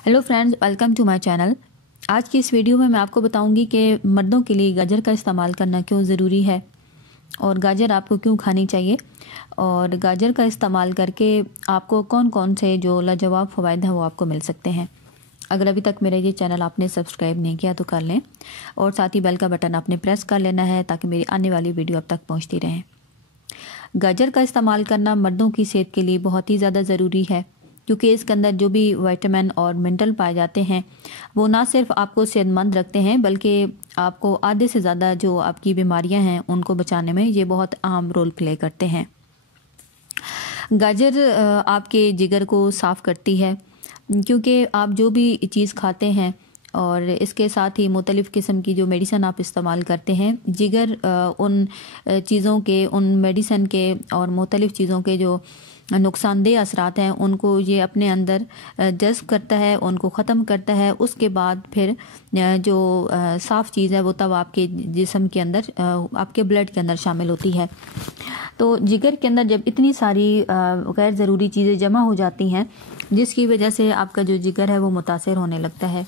Hello friends, welcome to my channel. आज की इस वीडियो में मैं आपको बताऊंगी कि मर्दों के लिए गाजर का इस्तेमाल करना क्यों ज़रूरी है और गाजर आपको क्यों खानी चाहिए और गाजर का इस्तेमाल करके आपको कौन कौन से जो लाजवाब फ़वाइद हैं वो आपको मिल सकते हैं। अगर अभी तक मेरा ये चैनल आपने सब्सक्राइब नहीं किया तो कर लें और साथ ही बेल का बटन आपने प्रेस कर लेना है ताकि मेरी आने वाली वीडियो अब तक पहुँचती रहे। गाजर का इस्तेमाल करना मर्दों की सेहत के लिए बहुत ही ज़्यादा ज़रूरी है क्योंकि इसके अंदर जो भी विटामिन और मिनरल पाए जाते हैं वो ना सिर्फ आपको सेहतमंद रखते हैं बल्कि आपको आधे से ज़्यादा जो आपकी बीमारियां हैं उनको बचाने में ये बहुत अहम रोल प्ले करते हैं। गाजर आपके जिगर को साफ़ करती है क्योंकि आप जो भी चीज़ खाते हैं और इसके साथ ही मुख्तलिफ़ किस्म की जो मेडिसिन आप इस्तेमाल करते हैं, जिगर उन चीज़ों के, उन मेडिसिन के और मुख्तलिफ़ चीज़ों के जो नुकसानदेह असरात हैं उनको ये अपने अंदर जज़्ब करता है, उनको ख़त्म करता है। उसके बाद फिर जो साफ़ चीज़ है वो तब आपके जिस्म के अंदर, आपके ब्लड के अंदर शामिल होती है। तो जिगर के अंदर जब इतनी सारी गैर ज़रूरी चीज़ें जमा हो जाती हैं जिसकी वजह से आपका जो जिगर है वो मुतासर होने लगता है,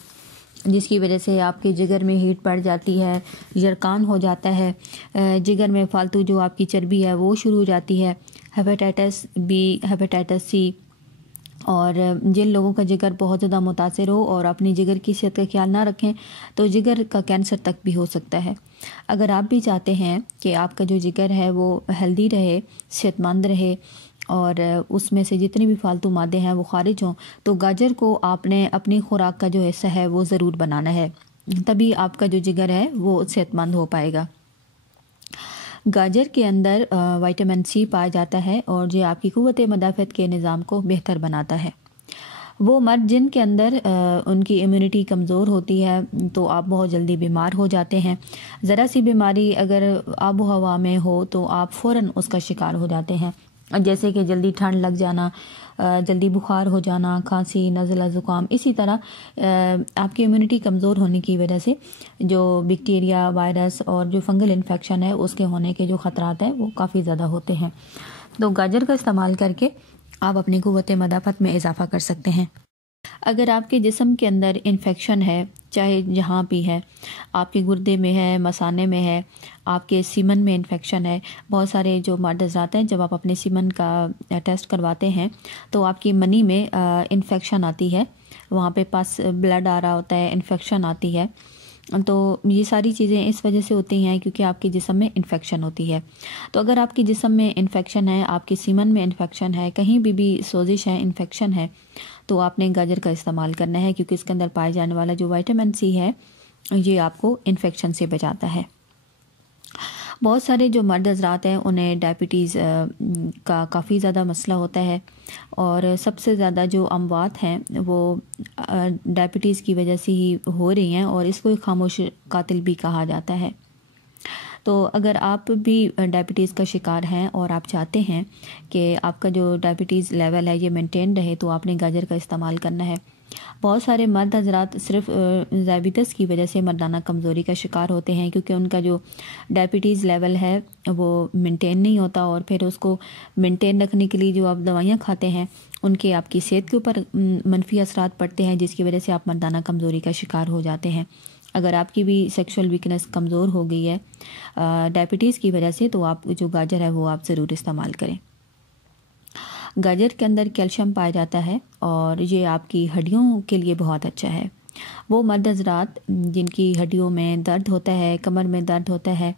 जिसकी वजह से आपके जिगर में हीट बढ़ जाती है, यरकान हो जाता है, जिगर में फालतू जो आपकी चर्बी है वो शुरू हो जाती है, हेपेटाइटिस बी, हेपेटाइटिस सी। और जिन लोगों का जिगर बहुत ज़्यादा मुतासर हो और अपनी जिगर की सेहत का ख्याल ना रखें तो जिगर का कैंसर तक भी हो सकता है। अगर आप भी चाहते हैं कि आपका जो जिगर है वो हेल्दी रहे, सेहतमंद रहे और उसमें से जितने भी फालतू मादे हैं वो खारिज हों, तो गाजर को आपने अपनी खुराक का जो हिस्सा है वो ज़रूर बनाना है, तभी आपका जो जिगर है वो सेहतमंद हो पाएगा। गाजर के अंदर विटामिन सी पाया जाता है और ये आपकी क़ुव्वत मदाफ़त के निज़ाम को बेहतर बनाता है। वो मर्द जिनके अंदर उनकी इम्यूनिटी कमज़ोर होती है तो आप बहुत जल्दी बीमार हो जाते हैं। ज़रा सी बीमारी अगर आबो हवा में हो तो आप फ़ौरन उसका शिकार हो जाते हैं, जैसे कि जल्दी ठंड लग जाना, जल्दी बुखार हो जाना, खांसी, नज़ला, ज़ुकाम। इसी तरह आपकी इम्यूनिटी कमज़ोर होने की वजह से जो बैक्टीरिया, वायरस और जो फंगल इन्फेक्शन है उसके होने के जो ख़तरात हैं वो काफ़ी ज़्यादा होते हैं। तो गाजर का इस्तेमाल करके आप अपनी क़ुव्वत मदाफ़त में इजाफ़ा कर सकते हैं। अगर आपके जिस्म के अंदर इन्फेक्शन है, चाहे जहाँ भी है, आपके गुर्दे में है, मसाने में है, आपके सीमन में इन्फेक्शन है, बहुत सारे जो मर्द हज़रात हैं जब आप अपने सीमन का टेस्ट करवाते हैं तो आपकी मनी में इन्फेक्शन आती है, वहाँ पे पास ब्लड आ रहा होता है, इन्फेक्शन आती है। तो ये सारी चीज़ें इस वजह से होती हैं क्योंकि आपके जिस्म में इन्फेक्शन होती है। तो अगर आपके जिस्म में इन्फेक्शन है, आपके सीमन में इन्फेक्शन है, कहीं भी सोजिश है, इन्फेक्शन है, तो आपने गाजर का इस्तेमाल करना है क्योंकि इसके अंदर पाए जाने वाला जो विटामिन सी है ये आपको इन्फेक्शन से बचाता है। बहुत सारे जो मर्द हज़रात हैं उन्हें डायबिटीज़ का काफ़ी ज़्यादा मसला होता है और सबसे ज़्यादा जो अमवात हैं वो डायबिटीज़ की वजह से ही हो रही हैं और इसको एक खामोश कातिल भी कहा जाता है। तो अगर आप भी डायबिटीज़ का शिकार हैं और आप चाहते हैं कि आपका जो डायबिटीज़ लेवल है ये मेंटेन रहे तो आपने गाजर का इस्तेमाल करना है। बहुत सारे मर्द हज़रात सिर्फ डायबिटीज़ की वजह से मर्दाना कमज़ोरी का शिकार होते हैं क्योंकि उनका जो डायबिटीज़ लेवल है वो मेंटेन नहीं होता और फिर उसको मेंटेन रखने के लिए जो आप दवाइयाँ खाते हैं उनके आपकी सेहत के ऊपर मनफी असरात पड़ते हैं जिसकी वजह से आप मर्दाना कमज़ोरी का शिकार हो जाते हैं। अगर आपकी भी सेक्सुअल वीकनेस कमज़ोर हो गई है डायबिटीज़ की वजह से तो आप जो गाजर है वो आप ज़रूर इस्तेमाल करें। गाजर के अंदर कैल्शियम पाया जाता है और ये आपकी हड्डियों के लिए बहुत अच्छा है। वो मर्द हज़रात जिनकी हड्डियों में दर्द होता है, कमर में दर्द होता है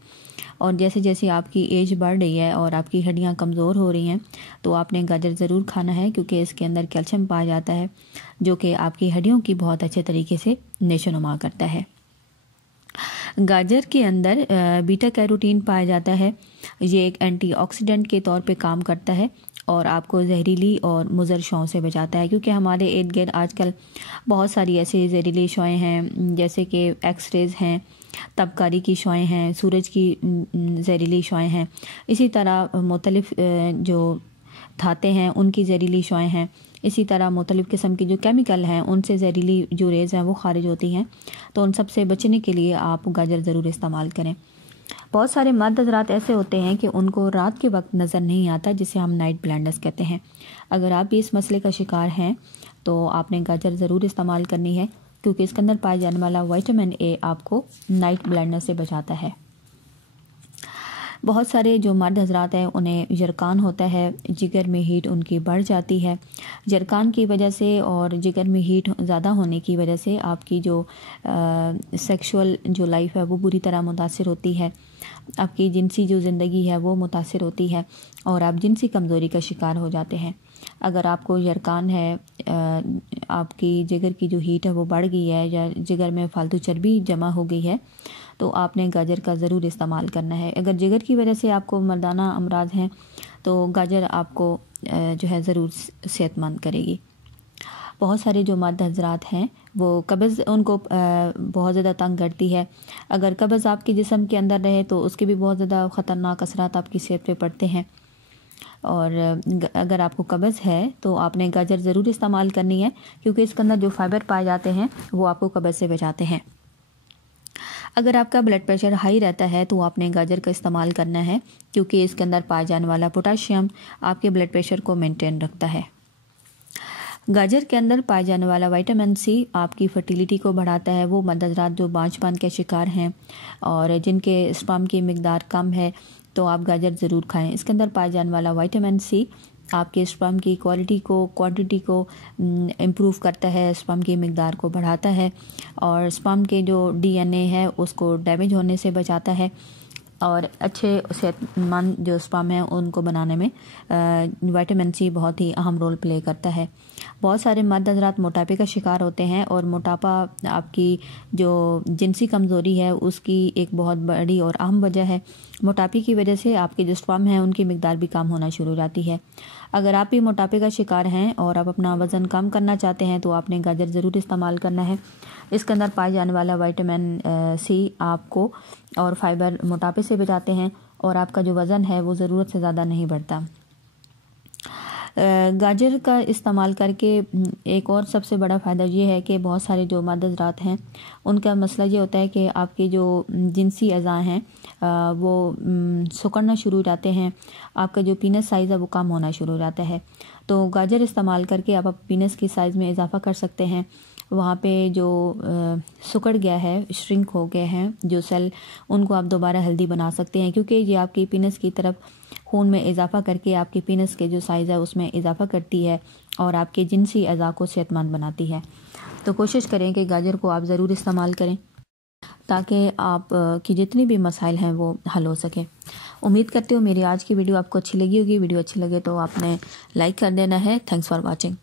और जैसे जैसे आपकी एज बढ़ रही है और आपकी हड्डियां कमज़ोर हो रही हैं तो आपने गाजर ज़रूर खाना है क्योंकि इसके अंदर कैल्शियम पाया जाता है जो कि आपकी हड्डियों की बहुत अच्छे तरीके से नेशोनुमा करता है। गाजर के अंदर बीटा कैरोटीन पाया जाता है, ये एक एंटीऑक्सीडेंट के तौर पे काम करता है और आपको जहरीली और मुज़र शौं से बचाता है क्योंकि हमारे इर्द गिर्द आजकल बहुत सारी ऐसी जहरीली शौएँ हैं जैसे कि एक्सरेज़ हैं, तबकारी की शौएँ हैं, सूरज की जहरीली शौएँ हैं, इसी तरह मुख्तलिफ़ जो धाते हैं उनकी जहरीली शौएँ हैं, इसी तरह मुख्तलिफ़ किस्म की जो केमिकल हैं उनसे जहरीली जो रेज़ हैं वो खारिज होती हैं। तो उन सब से बचने के लिए आप गाजर ज़रूर इस्तेमाल करें। बहुत सारे मर्द हज़रात ऐसे होते हैं कि उनको रात के वक्त नज़र नहीं आता, जिसे हम नाइट ब्लाइंडनेस कहते हैं। अगर आप भी इस मसले का शिकार हैं तो आपने गाजर ज़रूर इस्तेमाल करनी है, क्योंकि इसके अंदर पाया जाने वाला विटामिन ए आपको नाइट ब्लाइंडनेस से बचाता है। बहुत सारे जो मर्द हज़रात हैं उन्हें जरकान होता है, जिगर में हीट उनकी बढ़ जाती है। जरकान की वजह से और जिगर में हीट ज़्यादा होने की वजह से आपकी जो सेक्सुअल जो लाइफ है वो बुरी तरह मुतासिर होती है, आपकी जिनसी जो ज़िंदगी है वो मुतासिर होती है और आप जिनसी कमज़ोरी का शिकार हो जाते हैं। अगर आपको जरकान है, आपकी जिगर की जो हीट है वो बढ़ गई है या जिगर में फालतू चर्बी जमा हो गई है, तो आपने गाजर का ज़रूर इस्तेमाल करना है। अगर जिगर की वजह से आपको मर्दाना अमराज हैं तो गाजर आपको जो है ज़रूर सेहतमंद करेगी। बहुत सारे जो मर्द हज़रात हैं वो कब्ज़ उनको बहुत ज़्यादा तंग करती है। अगर कब्ज़ आपके जिस्म के अंदर रहे तो उसके भी बहुत ज़्यादा ख़तरनाक असरात आपकी सेहत पे पड़ते हैं। और अगर आपको कब्ज़ है तो आपने गाजर ज़रूर इस्तेमाल करनी है, क्योंकि इसके अंदर जो फाइबर पाए जाते हैं वो आपको कब्ज़ से बचाते हैं। अगर आपका ब्लड प्रेशर हाई रहता है तो आपने गाजर का इस्तेमाल करना है, क्योंकि इसके अंदर पाया जाने वाला पोटाशियम आपके ब्लड प्रेशर को मेंटेन रखता है। गाजर के अंदर पाया जाने वाला विटामिन सी आपकी फर्टिलिटी को बढ़ाता है। वो मर्द हज़रात जो बांझपन के शिकार हैं और जिनके स्पर्म की मिकदार कम है तो आप गाजर ज़रूर खाएं। इसके अंदर पाया जाने वाला विटामिन सी आपके स्पर्म की क्वालिटी को, क्वांटिटी को इम्प्रूव करता है, स्पर्म की मिकदार को बढ़ाता है और स्पर्म के जो डीएनए है उसको डैमेज होने से बचाता है और अच्छे सेहतमंद जो स्पर्म है उनको बनाने में विटामिन सी बहुत ही अहम रोल प्ले करता है। बहुत सारे मर्द हज़रात मोटापे का शिकार होते हैं और मोटापा आपकी जो जिनसी कमज़ोरी है उसकी एक बहुत बड़ी और अहम वजह है। मोटापे की वजह से आपके जो स्पर्म हैं उनकी मिकदार भी कम होना शुरू हो जाती है। अगर आप भी मोटापे का शिकार हैं और आप अपना वज़न कम करना चाहते हैं तो आपने गाजर ज़रूर इस्तेमाल करना है। इसके अंदर पाए जाने वाला विटामिन सी आपको और फाइबर मोटापे से बचाते हैं और आपका जो वज़न है वो ज़रूरत से ज़्यादा नहीं बढ़ता। गाजर का इस्तेमाल करके एक और सबसे बड़ा फ़ायदा ये है कि बहुत सारे जो मर्द हज़रात हैं उनका मसला ये होता है कि आपके जो जिनसी अज़ा हैं वो सिकुड़ना शुरू हो जाते हैं, आपका जो पीनस साइज़ है वो कम होना शुरू हो जाता है। तो गाजर इस्तेमाल करके आप पीनस की साइज़ में इजाफ़ा कर सकते हैं। वहाँ पे जो सिकुड़ गया है, श्रिंक हो गए हैं जो सेल, उनको आप दोबारा हेल्दी बना सकते हैं, क्योंकि ये आपकी पीनस की तरफ खून में इजाफ़ा करके आपके पीनस के जो साइज़ है उसमें इजाफ़ा करती है और आपके जिनसी अज़ा को सेहतमंद बनाती है। तो कोशिश करें कि गाजर को आप ज़रूर इस्तेमाल करें ताकि आप की जितनी भी मसाइल हैं वो हल हो सके। उम्मीद करती हूँ मेरी आज की वीडियो आपको अच्छी लगी होगी। वीडियो अच्छी लगे तो आपने लाइक कर देना है। Thanks for watching.